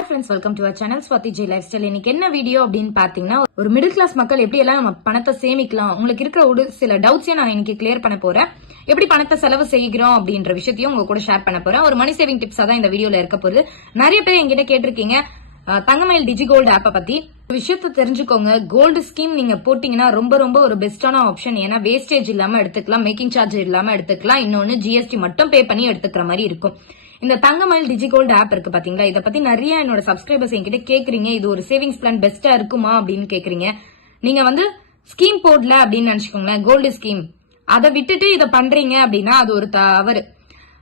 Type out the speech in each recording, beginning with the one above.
Hi friends welcome to our channel Swathi Jai life style இன்னைக்கு என்ன video அப்படின்னு பாத்தீங்கன்னா ஒரு மிடில் கிளாஸ் மக்கள் எப்படி எல்லாம் நம்ம பணத்தை சேமிக்கலாம் உங்களுக்கு இருக்கிற ஒரு சில டவுட்ஸே நான் இன்னைக்கு கிளியர் பண்ண போறேன். எப்படி பணத்தை செலவு செய்கிறோம் அப்படின்ற விஷயத்தையும் உங்க கூட ஷேர் பண்ண போறேன். ஒரு மணி சேவிங் டிப்ஸா தான் இந்த வீடியோல இருக்க போகுது. நிறைய பேர் என்கிட்ட கேட்டிருக்கீங்க தங்கமயில் டிஜி கோல்டு ஆப்பை பத்தி. விஷயத்த தெரிஞ்சுக்கோங்க. கோல்டு ஸ்கீம் நீங்க போட்டீங்கன்னா ரொம்ப ரொம்ப ஒரு பெஸ்டான ஆப்ஷன் ஏன்னா வேஸ்டேஜ் இல்லாம எடுத்துக்கலாம் மேக்கிங் சார்ஜ் இல்லாம எடுத்துக்கலாம். இன்னொன்னு ஜிஎஸ்டி மட்டும் பே பண்ணி எடுத்துக்கிற மாதிரி இருக்கும். இந்த தங்கமயில் டிஜி கோல்டு ஆப் இருக்கு பாத்தீங்களா? இதை பத்தி நிறைய என்னோட சப்ஸ்கிரைபர்ஸ் என்கிட்ட கேக்குறீங்க. இது ஒரு சேவிங்ஸ் பிளான் பெஸ்டா இருக்குமா அப்படின்னு கேக்குறீங்க. நீங்க வந்து ஸ்கீம் போடல அப்படின்னு நினைச்சுக்கோங்களேன். கோல்டு ஸ்கீம் அதை விட்டுட்டு இதை பண்றீங்க அப்படின்னா அது ஒரு தவறு.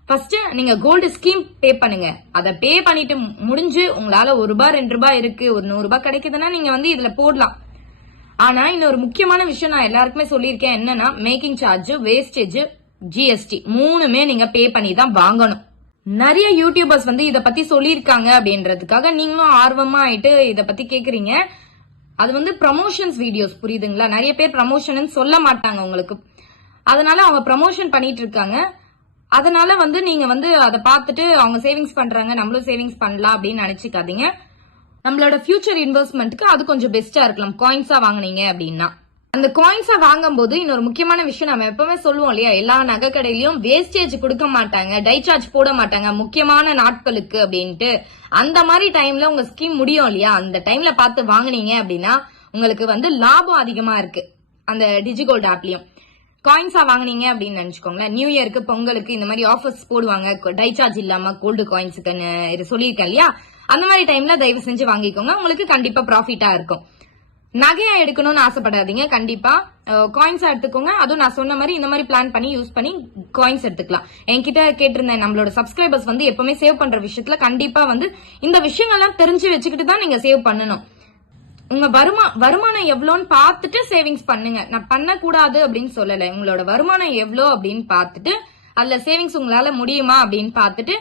ஃபர்ஸ்ட் நீங்க கோல்டு ஸ்கீம் பே பண்ணுங்க. அதை பே பண்ணிட்டு முடிஞ்சு உங்களால ஒரு ரூபாய் ரெண்டு ரூபாய் இருக்கு. ஒரு நூறு ரூபாய் கிடைக்குதுன்னா நீங்க வந்து இதுல போடலாம். ஆனா இன்னொரு முக்கியமான விஷயம் நான் எல்லாருக்குமே சொல்லியிருக்கேன். என்னன்னா மேக்கிங் சார்ஜ் வேஸ்டேஜ் ஜிஎஸ்டி மூணுமே நீங்க பே பண்ணி தான் வாங்கணும். நிறைய யூடியூபர்ஸ் வந்து இதை பத்தி சொல்லியிருக்காங்க அப்படின்றதுக்காக நீங்களும் ஆர்வமா ஆயிட்டு இதை பத்தி கேக்குறீங்க. அது வந்து ப்ரமோஷன்ஸ் வீடியோஸ் புரியுதுங்களா? நிறைய பேர் ப்ரமோஷன் சொல்ல மாட்டாங்க உங்களுக்கு. அதனால அவங்க ப்ரமோஷன் பண்ணிட்டு இருக்காங்க. அதனால வந்து நீங்க வந்து அதை பார்த்துட்டு அவங்க சேவிங்ஸ் பண்றாங்க நம்மளும் சேவிங்ஸ் பண்ணலாம் அப்படின்னு நினைச்சுக்காதீங்க. நம்மளோட ஃபியூச்சர் இன்வெஸ்ட்மெண்ட்டுக்கு அது கொஞ்சம் பெஸ்டா இருக்கலாம். காயின்ஸா வாங்குனீங்க அப்படின்னா. அந்த காயின்ஸை வாங்கும்போது இன்னொரு முக்கியமான விஷயம் நம்ம எப்பவுமே சொல்லுவோம் இல்லையா? எல்லா நகை கடையிலயும் வேஸ்டேஜ் கொடுக்க மாட்டாங்க டை சார்ஜ் போட மாட்டாங்க முக்கியமான நாட்களுக்கு அப்படின்ட்டு. அந்த மாதிரி டைம்ல உங்க ஸ்கீம் முடியும் இல்லையா? அந்த டைம்ல பார்த்து வாங்குனீங்க அப்படின்னா உங்களுக்கு வந்து லாபம் அதிகமா இருக்கு அந்த டிஜிகோல்டு ஆப்லயும் காயின்ஸா வாங்குனீங்க அப்படின்னு நினைச்சுக்கோங்களேன். நியூ இயருக்கு பொங்கலுக்கு இந்த மாதிரி ஆஃபர்ஸ் போடுவாங்க. டை சார்ஜ் இல்லாம கோல்டு காயின்ஸுக்குன்னு இது சொல்லியிருக்கேன் இல்லையா? அந்த மாதிரி டைம்ல தயவு செஞ்சு வாங்கிக்கோங்க. உங்களுக்கு கண்டிப்பா ப்ராஃபிட்டா இருக்கும். நகையா எடுக்கணும்னு ஆசைப்படாதீங்க கண்டிப்பா. காயின்ஸா எடுத்துக்கோங்க. அதுவும் நான் சொன்ன மாதிரி இந்த மாதிரி பிளான் பண்ணி யூஸ் பண்ணி காயின்ஸ் எடுத்துக்கலாம். என்கிட்ட கேட்டிருந்தேன் நம்மளோட சப்ஸ்கிரைபர்ஸ் வந்து எப்பவுமே சேவ் பண்ற விஷயத்துல கண்டிப்பா வந்து இந்த விஷயங்கள்லாம் தெரிஞ்சு வச்சுக்கிட்டு தான் நீங்க சேவ் பண்ணணும். உங்க வருமா வருமானம் எவ்வளோன்னு பார்த்துட்டு சேவிங்ஸ் பண்ணுங்க. நான் பண்ணக்கூடாது அப்படின்னு சொல்லல. உங்களோட வருமானம் எவ்வளோ அப்படின்னு பார்த்துட்டு அதுல சேவிங்ஸ் உங்களால முடியுமா அப்படின்னு பார்த்துட்டு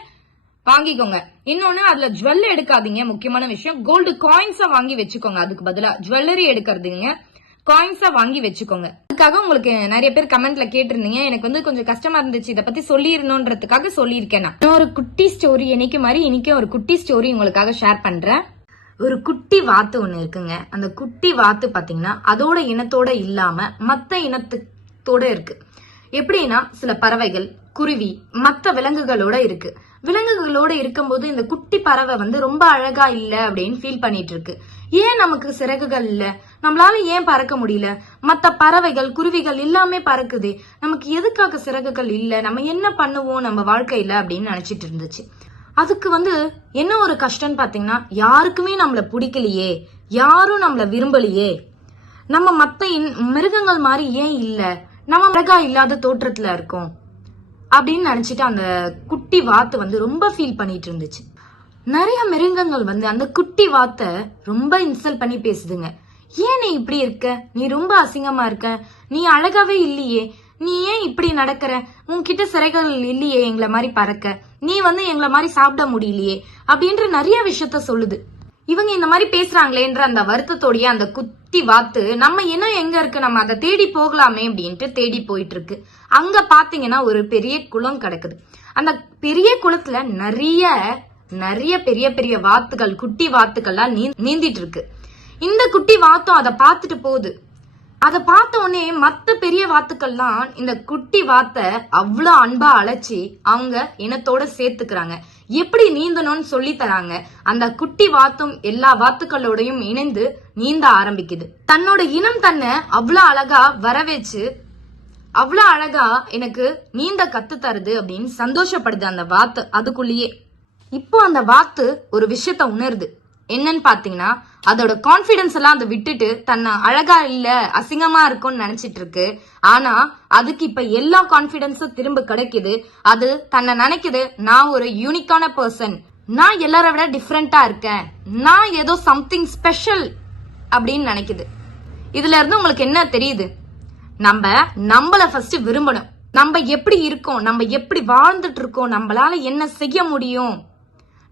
வாங்கிக்கோங்க. இன்னொன்னு அதுல ஜுவல் எடுக்காதீங்க. முக்கியமான விஷயம் கோல்டு காயின்ஸா வாங்கி வச்சுக்கோங்க. அதுக்கு பதிலா ஜுவல்லரி எடுக்கிறதுங்க. காயின்ஸா வாங்கி வச்சுக்கோங்க. அதுக்காக உங்களுக்கு நிறைய பேர் கமெண்ட்ல கேட்டிருந்தீங்க. எனக்கு வந்து கொஞ்சம் கஷ்டமா இருந்துச்சு. இதை பத்தி சொல்லிடணுன்றதுக்காக சொல்லியிருக்கேன் நான். ஒரு குட்டி ஸ்டோரி என்னைக்கு மாதிரி இன்னைக்கும் ஒரு குட்டி ஸ்டோரி உங்களுக்காக ஷேர் பண்றேன். ஒரு குட்டி வாத்து ஒண்ணு இருக்குங்க. அந்த குட்டி வாத்து பாத்தீங்கன்னா அதோட இனத்தோட இல்லாம மத்த இனத்தோட இருக்கு. எப்படின்னா சில பறவைகள் குருவி மத்த விலங்குகளோட இருக்கு. விலங்குகளோட இருக்கும்போது இந்த குட்டி பறவை வந்து ரொம்ப அழகா இல்ல அப்படின்னு ஃபீல் பண்ணிட்டு இருக்கு ஏன் நமக்கு சிறகுகள் இல்ல? நம்மளால ஏன் பறக்க முடியல? மத்த பறவைகள் குருவிகள் எல்லாமே பறக்குதே. நமக்கு எதுக்காக சிறகுகள் இல்ல? நம்ம என்ன பண்ணுவோம் நம்ம வாழ்க்கையில அப்படின்னு நினைச்சிட்டு இருந்துச்சு. அதுக்கு வந்து என்ன ஒரு கஷ்டம்னு பாத்தீங்கன்னா யாருக்குமே நம்மள பிடிக்கலையே. யாரும் நம்மள விரும்பலையே. நம்ம மத்த இன்- மிருகங்கள் மாதிரி ஏன் இல்ல? நம்ம மிளகா இல்லாத தோற்றத்துல இருக்கோம். அப்படின்னு நினைச்சிட்டு அந்த குட்டி வாத்து வந்து ரொம்ப ஃபீல் பண்ணிட்டு இருந்துச்சு. நிறைய மிருகங்கள் வந்து அந்த குட்டி வாத்தை ரொம்ப இன்சல்ட் பண்ணி பேசுதுங்க. ஏன் நீ இப்படி இருக்க? நீ ரொம்ப அசிங்கமா இருக்க. நீ அழகாவே இல்லையே. நீ ஏன் இப்படி நடக்கிற? உன்கிட்ட சிறைகள் இல்லையே எங்களை மாதிரி பறக்க. நீ வந்து எங்களை மாதிரி சாப்பிட முடியலையே அப்படின்ற நிறைய விஷயத்த சொல்லுது. இவங்க இந்த மாதிரி பேசுறாங்களேன்ற அந்த வருத்தத்தோடைய அந்த குத்தி வாத்து நம்ம என்ன எங்க இருக்கு? நம்ம அதை தேடி போகலாமே அப்படின்ட்டு தேடி போயிட்டு இருக்கு அங்க பாத்தீங்கன்னா ஒரு பெரிய குளம் கிடக்குது. அந்த பெரிய குளத்துல நிறைய நிறைய பெரிய பெரிய வாத்துகள் குட்டி வாத்துக்கள்லாம் நீந்திட்டு இருக்கு இந்த குட்டி வாத்தும் அதை பார்த்துட்டு போகுது. அதை பார்த்த உடனே மத்த பெரிய வாத்துக்கள்லாம் இந்த குட்டி வாத்தை அவ்வளோ அன்பா அழைச்சி அவங்க இனத்தோட சேர்த்துக்கிறாங்க. எப்படி நீந்தணும்னு சொல்லி தராங்க. அந்த குட்டி வாத்தும் எல்லா வாத்துக்களோடையும் இணைந்து நீந்த ஆரம்பிக்குது. தன்னோட இனம் தன்னை அவ்வளோ அழகா வரவேச்சு அவ்வளோ அழகா எனக்கு நீந்த கத்து தருது அப்படின்னு சந்தோஷப்படுது அந்த வாத்து அதுக்குள்ளேயே. இப்போ அந்த வாத்து ஒரு விஷயத்த உணருது. என்னன்னு பாத்தீங்கன்னா அதோட கான்பிடன்ஸ் எல்லாம் அதை விட்டுட்டு தன்னை அழகா இல்ல அசிங்கமா இருக்கும்னு நினைச்சிட்டு இருக்கு. ஆனா அதுக்கு இப்ப எல்லா கான்பிடன்ஸும் திரும்ப கிடைக்குது. அது தன்னை நினைக்குது நான் ஒரு யூனிக்கான பர்சன் நான் எல்லாரை விட டிஃப்ரெண்டா இருக்கேன். நான் ஏதோ சம்திங் ஸ்பெஷல் அப்படின்னு நினைக்குது. இதுல இருந்து உங்களுக்கு என்ன தெரியுது? நம்ம நம்மள ஃபர்ஸ்ட் விரும்பணும். நம்ம எப்படி இருக்கோம்? நம்ம எப்படி வாழ்ந்துட்டு இருக்கோம்? நம்மளால என்ன செய்ய முடியும்?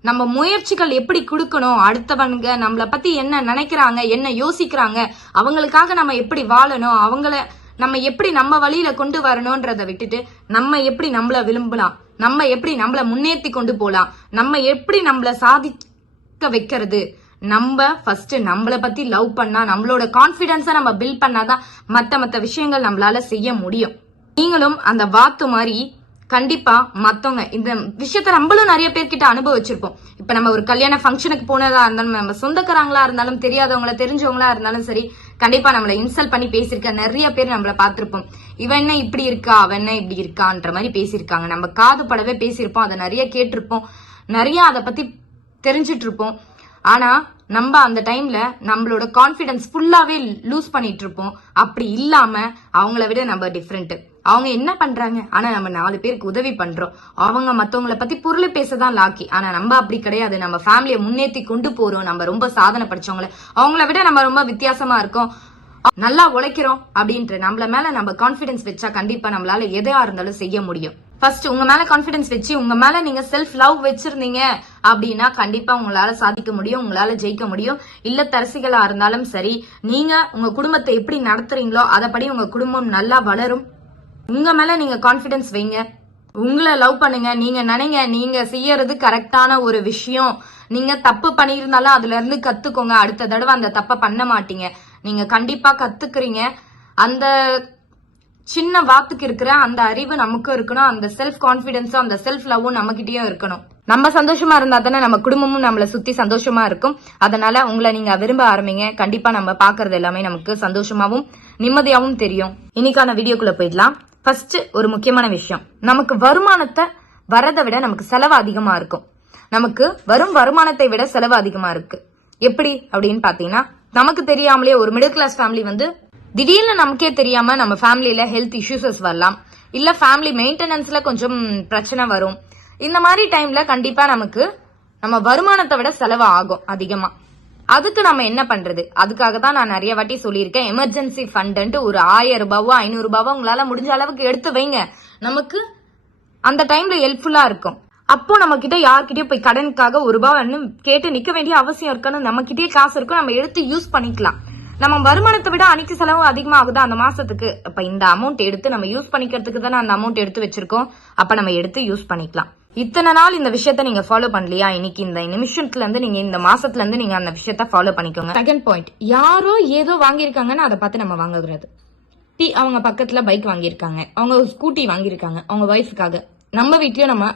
நம்ம முயற்சிகள் எப்படி கொடுக்கணும்? அடுத்தவங்க நம்மளை பத்தி என்ன நினைக்கிறாங்க? என்ன யோசிக்கிறாங்க? அவங்களுக்காக நம்ம எப்படி வாழணும்? அவங்கள நம்ம எப்படி நம்ம வழியில கொண்டு வரணும்ன்றத விட்டுட்டு நம்ம எப்படி நம்மள விரும்பலாம்? நம்ம எப்படி நம்மள முன்னேற்றி கொண்டு போலாம்? நம்ம எப்படி நம்மள சாதிக்க வைக்கிறது? நம்ம ஃபர்ஸ்ட் நம்மள பத்தி லவ் பண்ணா நம்மளோட கான்பிடன்ஸை நம்ம பில்ட் பண்ணாதான் மத்த மத்த விஷயங்கள் நம்மளால செய்ய முடியும். நீங்களும் அந்த வாத்து மாதிரி கண்டிப்பா மத்தவங்க இந்த விஷயத்த நம்மளும் நிறைய பேர்கிட்ட அனுபவிச்சிருப்போம். இப்ப நம்ம ஒரு கல்யாண ஃபங்க்ஷனுக்கு போனதா இருந்தாலும் நம்ம சொந்தக்காரங்களா இருந்தாலும் தெரியாதவங்கள தெரிஞ்சவங்களா இருந்தாலும் சரி கண்டிப்பா நம்மள இன்சல்ட் பண்ணி பேசியிருக்க நிறைய பேர் நம்மள பார்த்திருப்போம். இவன் என்ன இப்படி இருக்கா அவன் என்ன இப்படி இருக்கான்ற மாதிரி பேசியிருக்காங்க. நம்ம காது படவே பேசியிருப்போம் அதை நிறைய கேட்டிருப்போம். நிறைய அதை பத்தி தெரிஞ்சிட்டு இருப்போம் ஆனா நம்ம அந்த டைம்ல நம்மளோட கான்பிடன்ஸ் ஃபுல்லாவே லூஸ் பண்ணிட்டு இருப்போம் அப்படி இல்லாம அவங்கள விட நம்ம டிஃப்ரெண்ட் அவங்க என்ன பண்றாங்க? ஆனா நம்ம நாலு பேருக்கு உதவி பண்றோம். அவங்க மத்தவங்களை பத்தி பொருளை பேசதான் லாக்கி ஆனா நம்ம அப்படி கிடையாது. நம்ம ஃபேமிலியை முன்னேற்றி கொண்டு போறோம். நம்ம ரொம்ப சாதனை படிச்சவங்கள. அவங்கள விட நம்ம ரொம்ப வித்தியாசமா இருக்கோம். நல்லா உழைக்கிறோம் அப்படின்ற நம்மள மேல நம்ம கான்பிடன்ஸ் வச்சா கண்டிப்பா நம்மளால எதையா இருந்தாலும் செய்ய முடியும். ஃபர்ஸ்ட் உங்க மேல கான்பிடன்ஸ் வச்சு உங்க மேல நீங்க செல்ஃப் லவ் வச்சிருந்தீங்க அப்படின்னா கண்டிப்பா உங்களால சாதிக்க முடியும் உங்களால ஜெயிக்க முடியும். இல்லத்தரசிகளா இருந்தாலும் சரி நீங்க உங்க குடும்பத்தை எப்படி நடத்துறீங்களோ அதப்படி உங்க குடும்பம் நல்லா வளரும். உங்க மேல நீங்க கான்பிடன்ஸ் வைங்க. உங்களை லவ் பண்ணுங்க. நீங்க நினைங்க நீங்க செய்யறது கரெக்டான ஒரு விஷயம். நீங்க தப்பு பண்ணியிருந்தாலும் அதுல இருந்து கத்துக்கோங்க. அடுத்த தடவை அந்த தப்பை பண்ண மாட்டீங்க. நீங்க கண்டிப்பா கத்துக்கிறீங்க. அந்த சின்ன வாத்துக்கு இருக்கிற அந்த அறிவு நமக்கும் இருக்கணும் அந்த செல்ஃப் கான்பிடன்ஸும் அந்த செல்ஃப் லவ்வும் நம்மகிட்டயும் இருக்கணும். நம்ம சந்தோஷமா இருந்தா தானே நம்ம குடும்பமும் நம்மள சுத்தி சந்தோஷமா இருக்கும். அதனால உங்களை நீங்க விரும்ப ஆரம்பிங்க. கண்டிப்பா நம்ம பாக்குறது எல்லாமே நமக்கு சந்தோஷமாவும் நிம்மதியாவும் தெரியும். இன்னைக்கான வீடியோக்குள்ள போயிடலாம். ஃபர்ஸ்ட் ஒரு முக்கியமான விஷயம். நமக்கு வருமானத்தை வரதை விட நமக்கு செலவு அதிகமா இருக்கும். நமக்கு வரும் வருமானத்தை விட செலவு அதிகமா இருக்கு. எப்படி? அப்படின்னு பாத்தீங்கன்னா நமக்கு தெரியாமலே ஒரு மிடில் கிளாஸ் ஃபேமிலி வந்து திடீர்னு நமக்கே தெரியாம நம்ம ஃபேமிலியில ஹெல்த் இஷ்யூஸஸ் வரலாம். இல்ல ஃபேமிலி மெயின்டெனன்ஸ்ல கொஞ்சம் பிரச்சனை வரும். இந்த மாதிரி டைம்ல கண்டிப்பா நமக்கு நம்ம வருமானத்தை விட செலவு ஆகும் அதிகமா. அதுக்கு நம்ம என்ன பண்றது? அதுக்காக தான் நான் நிறைய வாட்டி சொல்லியிருக்கேன். எமர்ஜென்சி ஃபண்டுன்ட்டு ஒரு ஆயிரம் ரூபாவோ ஐநூறு ரூபாவோ உங்களால முடிஞ்ச அளவுக்கு எடுத்து வைங்க. நமக்கு அந்த டைம்ல ஹெல்ப்ஃபுல்லா இருக்கும். அப்போ நம்ம கிட்ட யார்கிட்டயும் போய் கடனுக்காக ஒரு ரூபாய் கேட்டு நிக்க வேண்டிய அவசியம் இருக்கணும். நம்ம கிட்டே காசு இருக்கும். நம்ம எடுத்து யூஸ் பண்ணிக்கலாம். நம்ம வருமானத்தை விட அனைத்து செலவு அதிகமாகுது அந்த மாசத்துக்கு? அப்ப இந்த அமௌண்ட் எடுத்து நம்ம யூஸ் பண்ணிக்கிறதுக்கு தானே அந்த அமௌண்ட் எடுத்து வச்சிருக்கோம். அப்ப நம்ம எடுத்து யூஸ் பண்ணிக்கலாம். இத்தனை நாள் இந்த விஷயத்த நீங்க ஃபாலோ பண்ணலையா? இன்னைக்கு இந்த நிமிஷத்துல இருந்து நீங்க இந்த மாசத்துல இருந்து நீங்க அந்த விஷயத்த ஃபாலோ பண்ணிக்கோங்க. செகண்ட் பாயிண்ட் யாரோ ஏதோ வாங்கியிருக்காங்கன்னு அதை பார்த்து நம்ம வாங்கக்கூடாது. டி அவங்க பக்கத்துல பைக் வாங்கியிருக்காங்க. அவங்க ஸ்கூட்டி வாங்கியிருக்காங்க. அவங்க ஒய்ஃபுக்காக நம்ம வீட்லயும் நம்ம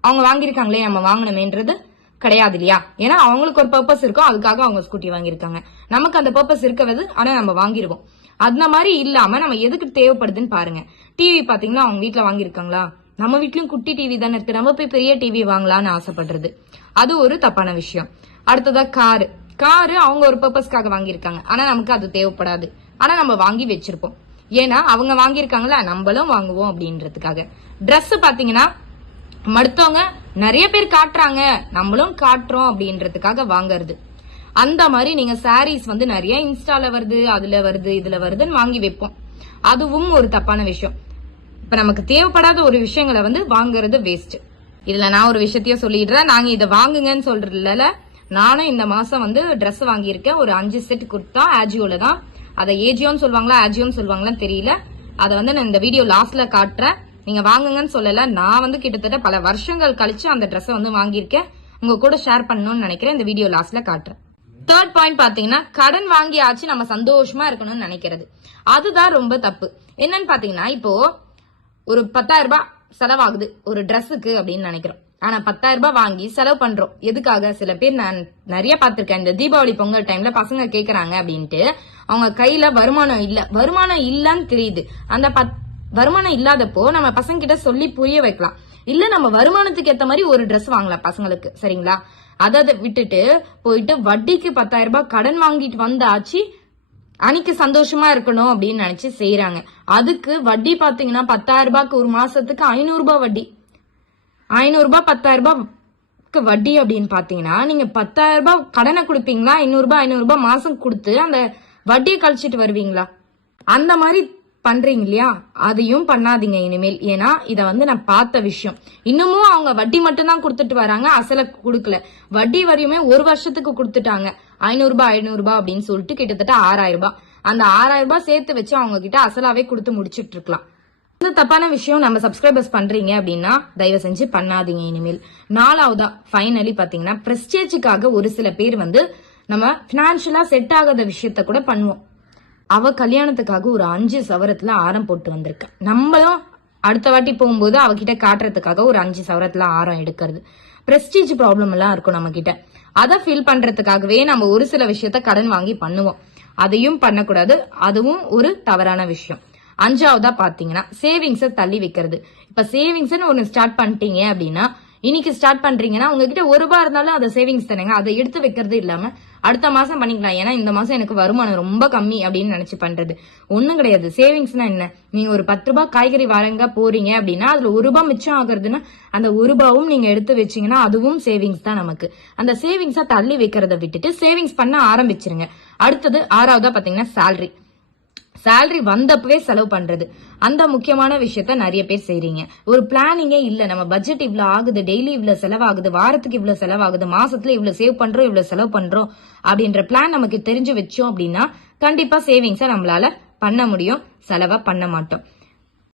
அவங்க வாங்கியிருக்காங்களே நம்ம வாங்கணுமேன்றது கிடையாது இல்லையா? ஏன்னா அவங்களுக்கு ஒரு பர்பஸ் இருக்கும் அதுக்காக அவங்க ஸ்கூட்டி வாங்கியிருக்காங்க. நமக்கு அந்த பர்பஸ் இருக்கிறது ஆனா நம்ம வாங்கிருவோம். அந்த மாதிரி இல்லாம நம்ம எதுக்கு தேவைப்படுதுன்னு பாருங்க. டிவி பாத்தீங்கன்னா அவங்க வீட்டுல வாங்கியிருக்காங்களா? நம்ம வீட்லயும் குட்டி டிவி தானே இருக்கு. நம்ம போய் பெரிய டிவி வாங்கலாம்னு ஆசைப்படுறது. அது ஒரு தப்பான விஷயம். அடுத்ததா காரு காரு அவங்க ஒரு பர்பஸ்க்காக வாங்கியிருக்காங்க. ஆனா நமக்கு அது தேவைப்படாது. ஆனா நம்ம வாங்கி வச்சிருப்போம். ஏன்னா அவங்க வாங்கியிருக்காங்களா? நம்மளும் வாங்குவோம் அப்படின்றதுக்காக. ட்ரெஸ் பாத்தீங்கன்னா மடுத்தவங்க நிறைய பேர் காட்டுறாங்க. நம்மளும் காட்டுறோம் அப்படின்றதுக்காக வாங்குறது. அந்த மாதிரி நீங்க சாரீஸ் வந்து நிறைய இன்ஸ்டால வருது அதுல வருது இதுல வருதுன்னு வாங்கி வைப்போம். அதுவும் ஒரு தப்பான விஷயம். இப்ப நமக்கு தேவைப்படாத ஒரு விஷயங்களை வந்து வாங்குறது வேஸ்ட் இதுல நான் ஒரு விஷயத்தையும் சொல்லிடுறேன். நாங்க இதை வாங்குங்கன்னு சொல்றதுல நானும் இந்த மாசம் வந்து ட்ரெஸ் வாங்கியிருக்கேன். ஒரு அஞ்சு செட் குர்த்தா ஆஜியோல தான். அதை ஏஜியோன்னு சொல்லுவாங்களா ஆஜியோன்னு சொல்லுவாங்களான்னு தெரியல. அதை வந்து நான் இந்த வீடியோ லாஸ்ட்ல காட்டுறேன். நீங்க வாங்குங்கன்னு சொல்லல நான் வந்து கிட்டத்தட்ட பல வருஷங்கள் கழிச்சு அந்த ட்ரெஸ்ஸை வந்து வாங்கியிருக்கேன். உங்க கூட ஷேர் பண்ணணும்னு நினைக்கிறேன். இந்த வீடியோ லாஸ்ட்ல காட்டுறேன். தேர்ட் பாயிண்ட் பாத்தீங்கன்னா கடன் வாங்கியாச்சு நம்ம சந்தோஷமா இருக்கணும்னு நினைக்கிறது. அதுதான் ரொம்ப தப்பு. என்னன்னு பாத்தீங்கன்னா இப்போ ஒரு பத்தாயிரம் ரூபாய் செலவாகுது ஒரு ட்ரெஸ்ஸுக்கு அப்படின்னு நினைக்கிறோம். ஆனா பத்தாயிரம் ரூபாய் வாங்கி செலவு பண்றோம். எதுக்காக? சில பேர் நான் நிறைய பார்த்திருக்கேன். இந்த தீபாவளி பொங்கல் டைம்ல பசங்க கேக்குறாங்க அப்படின்ட்டு அவங்க கையில வருமானம் இல்ல. வருமானம் இல்லன்னு தெரியுது. அந்த பத்- வருமானம் இல்லாதப்போ நம்ம பசங்க கிட்ட சொல்லி புரிய வைக்கலாம். இல்ல நம்ம வருமானத்துக்கு ஏத்த மாதிரி ஒரு ட்ரெஸ் வாங்கலாம் பசங்களுக்கு சரிங்களா? அதை அதை விட்டுட்டு போயிட்டு வட்டிக்கு பத்தாயிரம் ரூபாய் கடன் வாங்கிட்டு வந்தாச்சு அன்னைக்கு சந்தோஷமா இருக்கணும் அப்படின்னு நினைச்சு செய்யறாங்க அதுக்கு வட்டி பாத்தீங்கன்னா பத்தாயிரம் ரூபாய்க்கு ஒரு மாசத்துக்கு ஐநூறு ரூபாய் வட்டி. ஐநூறு ரூபாய் பத்தாயிரம் ரூபாய்க்கு வட்டி அப்படின்னு பாத்தீங்கன்னா நீங்க பத்தாயிரம் ரூபாய் கடனை கொடுப்பீங்களா? ஐநூறு ரூபாய் ஐநூறு ரூபாய் மாசம் கொடுத்து அந்த வட்டியை கழிச்சிட்டு வருவீங்களா? அந்த மாதிரி பண்றீங்க இல்லையா அதையும் பண்ணாதீங்க இனிமேல். ஏன்னா இதை வந்து நான் பார்த்த விஷயம். இன்னமும் அவங்க வட்டி மட்டும் தான் கொடுத்துட்டு வராங்க. அசல கொடுக்கல. வட்டி வரையுமே ஒரு வருஷத்துக்கு கொடுத்துட்டாங்க. ஐநூறுபா ஐநூறுபா அப்படின்னு சொல்லிட்டு கிட்டத்தட்ட ஆறாயிரம் ரூபாய். அந்த ஆறாயிரம் ரூபாய் சேர்த்து வச்சு அவங்க கிட்ட அசலாவே கொடுத்து முடிச்சிட்டு இருக்கலாம். இந்த தப்பான விஷயம் நம்ம சப்ஸ்கிரைபர்ஸ் பண்றீங்க அப்படின்னா தயவு செஞ்சு பண்ணாதீங்க இனிமேல். நாலாவதா ஃபைனலி பாத்தீங்கன்னா பிரஸ்டேஜுக்காக ஒரு சில பேர் வந்து நம்ம பினான்சியலா செட் ஆகாத விஷயத்த கூட பண்ணுவோம். அவ கல்யாணத்துக்காக ஒரு அஞ்சு சவரத்துல ஆரம் போட்டு வந்திருக்க. நம்மளும் அடுத்த வாட்டி போகும்போது அவகிட்ட காட்டுறதுக்காக ஒரு அஞ்சு சவரத்துல ஆரம் எடுக்கிறது. பிரஸ்டீஜ் ப்ராப்ளம் எல்லாம் இருக்கும் நம்ம கிட்ட அதை ஃபில் பண்றதுக்காகவே நம்ம ஒரு சில விஷயத்த கடன் வாங்கி பண்ணுவோம். அதையும் பண்ணக்கூடாது. அதுவும் ஒரு தவறான விஷயம். அஞ்சாவதா பாத்தீங்கன்னா சேவிங்ஸை தள்ளி வைக்கிறது. இப்ப சேவிங்ஸ்னு ஒன்னு ஸ்டார்ட் பண்ணிட்டீங்க அப்படின்னா இன்னைக்கு ஸ்டார்ட் பண்றீங்கன்னா உங்ககிட்ட ஒரு ரூபா இருந்தாலும் அதை சேவிங்ஸ் தானேங்க. அதை எடுத்து வைக்கிறது இல்லாம அடுத்த மாசம் பண்ணிக்கலாம். ஏன்னா இந்த மாசம் எனக்கு வருமானம் ரொம்ப கம்மி அப்படின்னு நினைச்சு பண்றது. ஒன்றும் கிடையாது. சேவிங்ஸ்னா என்ன? நீங்க ஒரு பத்து ரூபாய் காய்கறி வரங்க போறீங்க அப்படின்னா அதுல ஒரு ரூபாய் மிச்சம் ஆகுறதுன்னா அந்த ஒரு ரூபாவும் நீங்க எடுத்து வச்சீங்கன்னா அதுவும் சேவிங்ஸ் தான் நமக்கு. அந்த சேவிங்ஸா தள்ளி வைக்கிறத விட்டுட்டு சேவிங்ஸ் பண்ண ஆரம்பிச்சிருங்க. அடுத்தது ஆறாவதா பாத்தீங்கன்னா சேலரி சேலரி வந்தப்பவே செலவு பண்றது. அந்த முக்கியமான விஷயத்த நிறைய பேர் செய்றீங்க. ஒரு பிளானிங்கே இல்ல. நம்ம பட்ஜெட் இவ்வளவு ஆகுது. டெய்லி இவ்வளவு செலவாகுது. வாரத்துக்கு இவ்வளவு செலவாகுது. மாசத்துல இவ்வளவு சேவ் பண்றோம் இவ்வளவு செலவு பண்றோம் அப்படின்ற பிளான் நமக்கு தெரிஞ்சு வச்சோம் அப்படின்னா கண்டிப்பா சேவிங்ஸை நம்மளால பண்ண முடியும். செலவை பண்ண மாட்டோம்.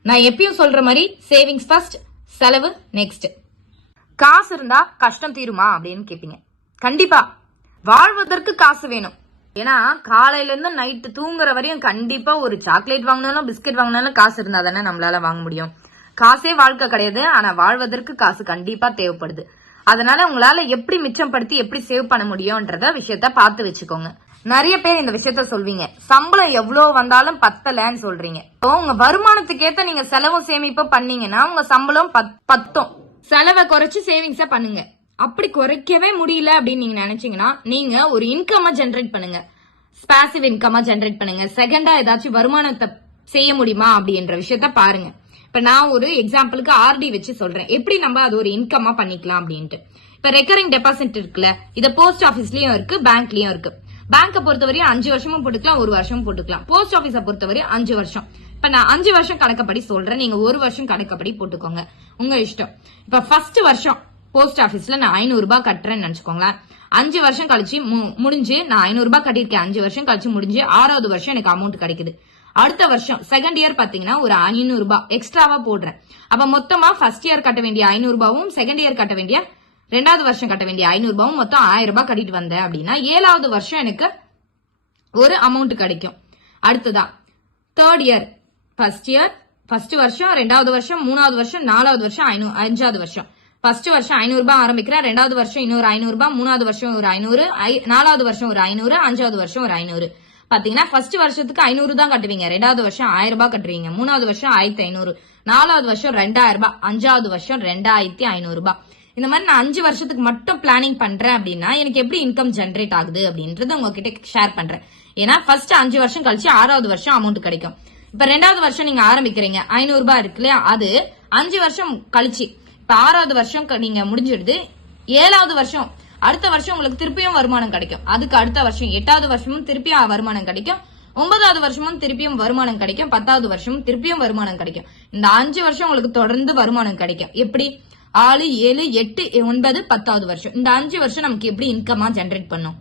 நான் எப்பயும் சொல்ற மாதிரி சேவிங்ஸ் ஃபர்ஸ்ட் செலவு நெக்ஸ்ட் காசு இருந்தா கஷ்டம் தீருமா அப்படின்னு கேப்பீங்க. கண்டிப்பா. வாழ்வதற்கு காசு வேணும். ஏன்னா காலையில இருந்து நைட்டு தூங்குற வரையும் கண்டிப்பா ஒரு சாக்லேட் வாங்கினாலும் பிஸ்கட் வாங்கினாலும் காசு இருந்தா தானே நம்மளால வாங்க முடியும். காசே வாழ்க்கை கிடையாது ஆனா வாழ்வதற்கு காசு கண்டிப்பா தேவைப்படுது. அதனால உங்களால எப்படி மிச்சப்படுத்தி எப்படி சேவ் பண்ண முடியும்ன்றத விஷயத்த பார்த்து வச்சுக்கோங்க. நிறைய பேர் இந்த விஷயத்த சொல்வீங்க. சம்பளம் எவ்வளவு வந்தாலும் பத்தலன்னு சொல்றீங்க. இப்போ உங்க வருமானத்துக்கு ஏத்த நீங்க செலவும் சேமிப்பும் பண்ணீங்கன்னா உங்க சம்பளம் பத்- பத்தும். செலவை குறைச்சு சேவிங்ஸ பண்ணுங்க. அப்படி குறைக்கவே முடியல அப்படின்னு நீங்க நினைச்சீங்கன்னா நீங்க ஒரு இன்கம்மா ஜென்ரேட் பண்ணுங்க. ஸ்பாசிவ் இன்கம்மா ஜென்ரேட் பண்ணுங்க. செகண்டா ஏதாச்சும் வருமானத்தை செய்ய முடியுமா அப்படின்ற விஷயத்த பாருங்க. இப்ப நான் ஒரு எக்ஸாம்பிளுக்கு ஆர்டி வச்சு சொல்றேன். எப்படி நம்ம அது ஒரு இன்கம்மா பண்ணிக்கலாம் அப்படின்ட்டு. இப்ப ரெக்கரிங் டெபாசிட் இருக்குல்ல இத போஸ்ட் ஆபீஸ்லயும் இருக்கு பேங்க்லயும் இருக்கு. பேங்கை பொறுத்தவரையும் அஞ்சு வருஷமும் போட்டுக்கலாம் ஒரு வருஷமும் போட்டுக்கலாம். போஸ்ட் ஆஃபீஸை பொறுத்தவரையும் அஞ்சு வருஷம். இப்ப நான் அஞ்சு வருஷம் கணக்கப்படி சொல்றேன். நீங்க ஒரு வருஷம் கணக்கப்படி போட்டுக்கோங்க. உங்க இஷ்டம். இப்ப ஃபர்ஸ்ட் வருஷம். போஸ்ட் ஆபீஸ்ல நான் ஐநூறு ரூபாய் கட்டுறேன்னு நினைச்சுக்கோங்களேன். அஞ்சு வருஷம் கழிச்சு மு- முடிஞ்சு நான் ஐநூறு ரூபாய் கட்டியிருக்கேன். அஞ்சு வருஷம் கழிச்சு முடிஞ்சு ஆறாவது வருஷம் எனக்கு அமௌண்ட் கிடைக்குது. அடுத்த வருஷம் செகண்ட் இயர் பாத்தீங்கன்னா ஒரு ஐநூறு ரூபாய் எக்ஸ்ட்ராவா போடுறேன். அப்ப மொத்தமா ஃபர்ஸ்ட் இயர் கட்ட வேண்டிய ஐநூறு ரூபாவும் செகண்ட் இயர் கட்ட வேண்டிய ரெண்டாவது வருஷம் கட்ட வேண்டிய ஐநூறு ரூபாவும் மொத்தம் ஆயிரம் ரூபாய் கட்டிட்டு வந்தேன் அப்படின்னா ஏழாவது வருஷம் எனக்கு ஒரு அமௌண்ட் கிடைக்கும். அடுத்ததா third year first year first வருஷம் ரெண்டாவது வருஷம் மூணாவது வருஷம் நாலாவது வருஷம் ஐநூ- அஞ்சாவது வருஷம். ஃபர்ஸ்ட் வருஷம் ஐநூறு ரூபாய் ஆரம்பிக்கிறேன் ரெண்டாவது வருஷம் இன்னொரு ஐநூறு ரூபாய் மூணாவது வருஷம் ஒரு ஐநூறு ஐ- நாலாவது வருஷம் ஒரு ஐநூறு அஞ்சாவது வருஷம் ஒரு ஐநூறு. பாத்தீங்கன்னா ஃபர்ஸ்ட் வருஷத்துக்கு ஐநூறு தான் கட்டுவீங்க ரெண்டாவது வருஷம் ஆயிரம் ரூபாய் கட்டுவீங்க மூணாவது வருஷம் ஆயிரத்தி ஐநூறு நாலாவது வருஷம் ரெண்டாயிரம் ரூபாய் அஞ்சாவது வருஷம் ரெண்டாயிரத்தி ஐநூறு ரூபாய். இந்த மாதிரி நான் அஞ்சு வருஷத்துக்கு மட்டும் பிளானிங் பண்றேன் அப்படின்னா எனக்கு எப்படி இன்கம் ஜென்ரேட் ஆகுது அப்படின்றத உங்ககிட்ட ஷேர் பண்றேன். ஏன்னா ஃபர்ஸ்ட் அஞ்சு வருஷம் கழிச்சு ஆறாவது வருஷம் அமௌண்ட் கிடைக்கும். இப்ப ரெண்டாவது வருஷம் நீங்க ஆரம்பிக்கிறீங்க ஐநூறு ரூபாய் இருக்கு இல்லையா அது அஞ்சு வருஷம் கழிச்சு இப்ப ஆறாவது வருஷம் நீங்க முடிஞ்சிடுது. ஏழாவது வருஷம் அடுத்த வருஷம் உங்களுக்கு திருப்பியும் வருமானம் கிடைக்கும். அதுக்கு அடுத்த வருஷம் எட்டாவது வருஷமும் திருப்பியும் வருமானம் கிடைக்கும். ஒன்பதாவது வருஷமும் திருப்பியும் வருமானம் கிடைக்கும். பத்தாவது வருஷமும் திருப்பியும் வருமானம் கிடைக்கும். இந்த அஞ்சு வருஷம் உங்களுக்கு தொடர்ந்து வருமானம் கிடைக்கும். எப்படி? ஆறு ஏழு எட்டு ஒன்பது பத்தாவது வருஷம். இந்த அஞ்சு வருஷம் நமக்கு எப்படி இன்கமா ஜென்ரேட் பண்ணும்?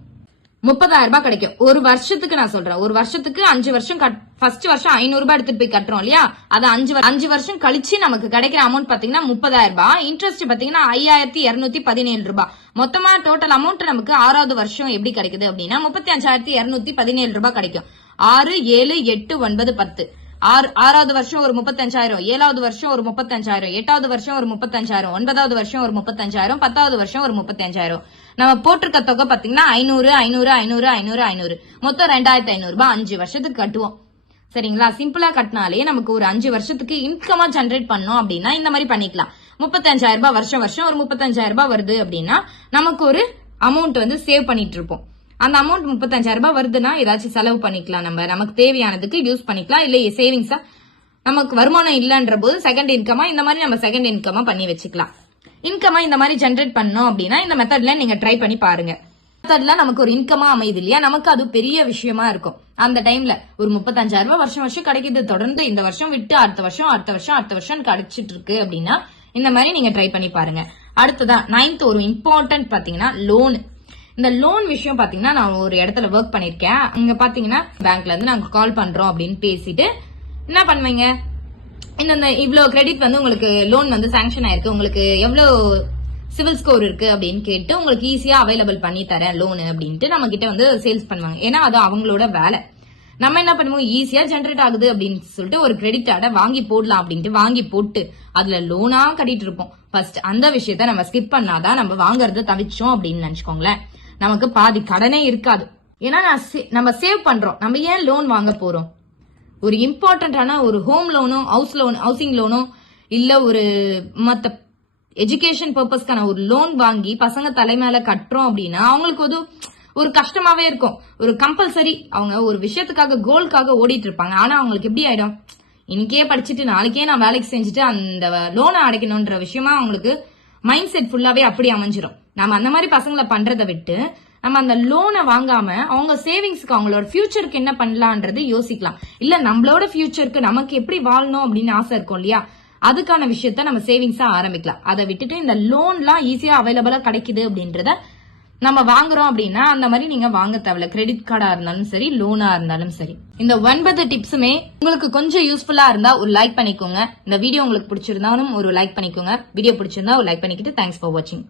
முப்பதாயிரம் ரூபாய் கிடைக்கும். ஒரு வருஷத்துக்கு நான் சொல்றேன். ஒரு வருஷத்துக்கு அஞ்சு வருஷம் ஃபர்ஸ்ட் வருஷம் ஐநூறு ரூபாய் எடுத்துட்டு போய் கட்டுறோம் இல்லையா? அது அஞ்சு வ- அஞ்சு வருஷம் கழிச்சு நமக்கு கிடைக்கிற அமௌண்ட் பாத்தீங்கன்னா முப்பதாயிரம் ரூபாய். இன்ட்ரெஸ்ட் பாத்தீங்கன்னா ஐயாயிரத்தி இருநூத்தி பதினேழு ரூபாய். மொத்தமா டோட்டல் அமௌண்ட் நமக்கு ஆறாவது வருஷம் எப்படி கிடைக்குது அப்படின்னா முப்பத்தி அஞ்சாயிரத்தி இருநூத்தி பதினேழு ரூபாய் கிடைக்கும். ஆறு ஏழு எட்டு ஒன்பது பத்து. ஆறு ஆறாவது வருஷம் ஒரு முப்பத்தஞ்சாயிரம் ஏழாவது வருஷம் ஒரு முப்பத்தஞ்சாயிரம் எட்டாவது வருஷம் ஒரு முப்பத்தஞ்சாயிரம் ஒன்பதாவது வருஷம் ஒரு முப்பத்தஞ்சாயிரம் பத்தாவது வருஷம் ஒரு முப்பத்தஞ்சாயிரம். நம்ம போட்டிருக்க தொகை பாத்தீங்கன்னா ஐநூறு ஐநூறு ஐநூறு ஐநூறு ஐநூறு. மொத்தம் ரெண்டாயிரத்தி ஐநூறு ரூபாய். அஞ்சு வருஷத்துக்கு கட்டுவோம். சரிங்களா? சிம்பிளா கட்டினாலே நமக்கு ஒரு அஞ்சு வருஷத்துக்கு இன்கமா ஜென்ரேட் பண்ணோம் அப்படின்னா இந்த மாதிரி பண்ணிக்கலாம். முப்பத்தஞ்சாயிரம் ரூபாய் வருஷம் வருஷம் ஒரு முப்பத்தஞ்சாயிரம் ரூபாய் வருது அப்படின்னா நமக்கு ஒரு அமௌண்ட் வந்து சேவ் பண்ணிட்டு இருப்போம். அந்த அமௌண்ட் முப்பத்தஞ்சாயிரம் ரூபாய் வருதுன்னா ஏதாச்சும் செலவு பண்ணிக்கலாம் நம்ம. நமக்கு தேவையானதுக்கு யூஸ் பண்ணிக்கலாம். இல்லை சேவிங்ஸா நமக்கு வருமானம் இல்லைன்ற போது செகண்ட் இன்கமா இந்த மாதிரி நம்ம செகண்ட் இன்கமா பண்ணி வச்சுக்கலாம். இன்கமா இந்த மாதிரி ஜென்ரேட் பண்ணோம் அப்படின்னா இந்த மெத்தட்ல நீங்க ட்ரை பண்ணி பாருங்க. மெத்தட்ல நமக்கு ஒரு இன்கமா அமையுது இல்லையா? நமக்கு அது பெரிய விஷயமா இருக்கும். அந்த டைம்ல ஒரு முப்பத்தஞ்சாயிரம் ரூபாய் வருஷம் வருஷம் கிடைக்குது. தொடர்ந்து இந்த வருஷம் விட்டு அடுத்த வருஷம் அடுத்த வருஷம் அடுத்த வருஷம் கிடைச்சிட்டு இருக்கு அப்படின்னா இந்த மாதிரி நீங்க ட்ரை பண்ணி பாருங்க. அடுத்ததா நைன்த் ஒரு இம்பார்ட்டன்ட் பாத்தீங்கன்னா லோன் இந்த லோன் விஷயம் பாத்தீங்கன்னா நான் ஒரு இடத்துல ஒர்க் பண்ணிருக்கேன். இங்க பாத்தீங்கன்னா பேங்க்ல இருந்து நாங்க கால் பண்றோம் அப்படின்னு பேசிட்டு என்ன பண்ணுவீங்க? இந்த இந்த கிரெடிட் வந்து உங்களுக்கு லோன் வந்து சாங்ஷன் ஆயிருக்கு. உங்களுக்கு எவ்வளவு சிவில் ஸ்கோர் இருக்கு அப்படின்னு கேட்டு உங்களுக்கு ஈஸியா அவைலபிள் பண்ணி தரேன் லோனு அப்படின்ட்டு நம்ம கிட்ட வந்து சேல்ஸ் பண்ணுவாங்க. ஏன்னா அது அவங்களோட வேலை. நம்ம என்ன பண்ணுவோம்? ஈஸியா ஜென்ரேட் ஆகுது அப்படின்னு சொல்லிட்டு ஒரு கிரெடிட் கார்டை வாங்கி போடலாம் அப்படின்ட்டு வாங்கி போட்டு அதுல லோனா கட்டிட்டு இருப்போம். ஃபர்ஸ்ட் அந்த விஷயத்த நம்ம ஸ்கிப் பண்ணாதான் நம்ம வாங்குறத தவிச்சோம் அப்படின்னு நினைச்சுக்கோங்களேன். நமக்கு பாதி கடனே இருக்காது. ஏன்னா நான் சே- நம்ம சேவ் பண்றோம். நம்ம ஏன் லோன் வாங்க போறோம்? ஒரு இம்பார்ட்டன்டான ஒரு ஹோம் லோனோ ஹவுஸ் லோன் ஹவுசிங் லோனோ இல்ல ஒரு மத்த எஜுகேஷன் பர்பஸ்க்கான ஒரு லோன் வாங்கி பசங்க தலைமையில கட்டுறோம் அப்படின்னா அவங்களுக்கு ஒரு ஒரு கஷ்டமாவே இருக்கும். ஒரு கம்பல்சரி அவங்க ஒரு விஷயத்துக்காக கோல்க்காக ஓடிட்டு இருப்பாங்க. ஆனா அவங்களுக்கு எப்படி ஆயிடும்? இன்னைக்கே படிச்சுட்டு நாளைக்கே நான் வேலைக்கு செஞ்சுட்டு அந்த லோனை அடைக்கணும்ன்ற விஷயமா அவங்களுக்கு மைண்ட் செட் ஃபுல்லாவே அப்படி அமைஞ்சிடும் நம்ம அந்த மாதிரி பசங்களை பண்றதை விட்டு நம்ம அந்த லோனை வாங்காம அவங்க சேவிங்ஸ்க்கு அவங்களோட ஃபியூச்சருக்கு என்ன பண்ணலான்றது யோசிக்கலாம். இல்ல நம்மளோட ஃபியூச்சருக்கு நமக்கு எப்படி வாழணும் அப்படின்னு ஆசை இருக்கும் இல்லையா? அதுக்கான விஷயத்த நம்ம சேவிங்ஸா ஆரம்பிக்கலாம். அதை விட்டுட்டு இந்த லோன்லாம் ஈஸியா அவைலபிளா கிடைக்குது அப்படின்றத நம்ம வாங்குறோம் அப்படின்னா அந்த மாதிரி நீங்க வாங்க தேவையில்ல. கிரெடிட் கார்டா இருந்தாலும் சரி லோனா இருந்தாலும் சரி. இந்த ஒன்பது டிப்ஸுமே உங்களுக்கு கொஞ்சம் யூஸ்ஃபுல்லா இருந்தா ஒரு லைக் பண்ணிக்கோங்க. இந்த வீடியோ உங்களுக்கு பிடிச்சிருந்தாலும் ஒரு லைக் பண்ணிக்கோங்க. வீடியோ பிடிச்சிருந்தா ஒரு லைக் பண்ணிக்கிட்டு தேங்க்ஸ் ஃபார் வாட்சிங்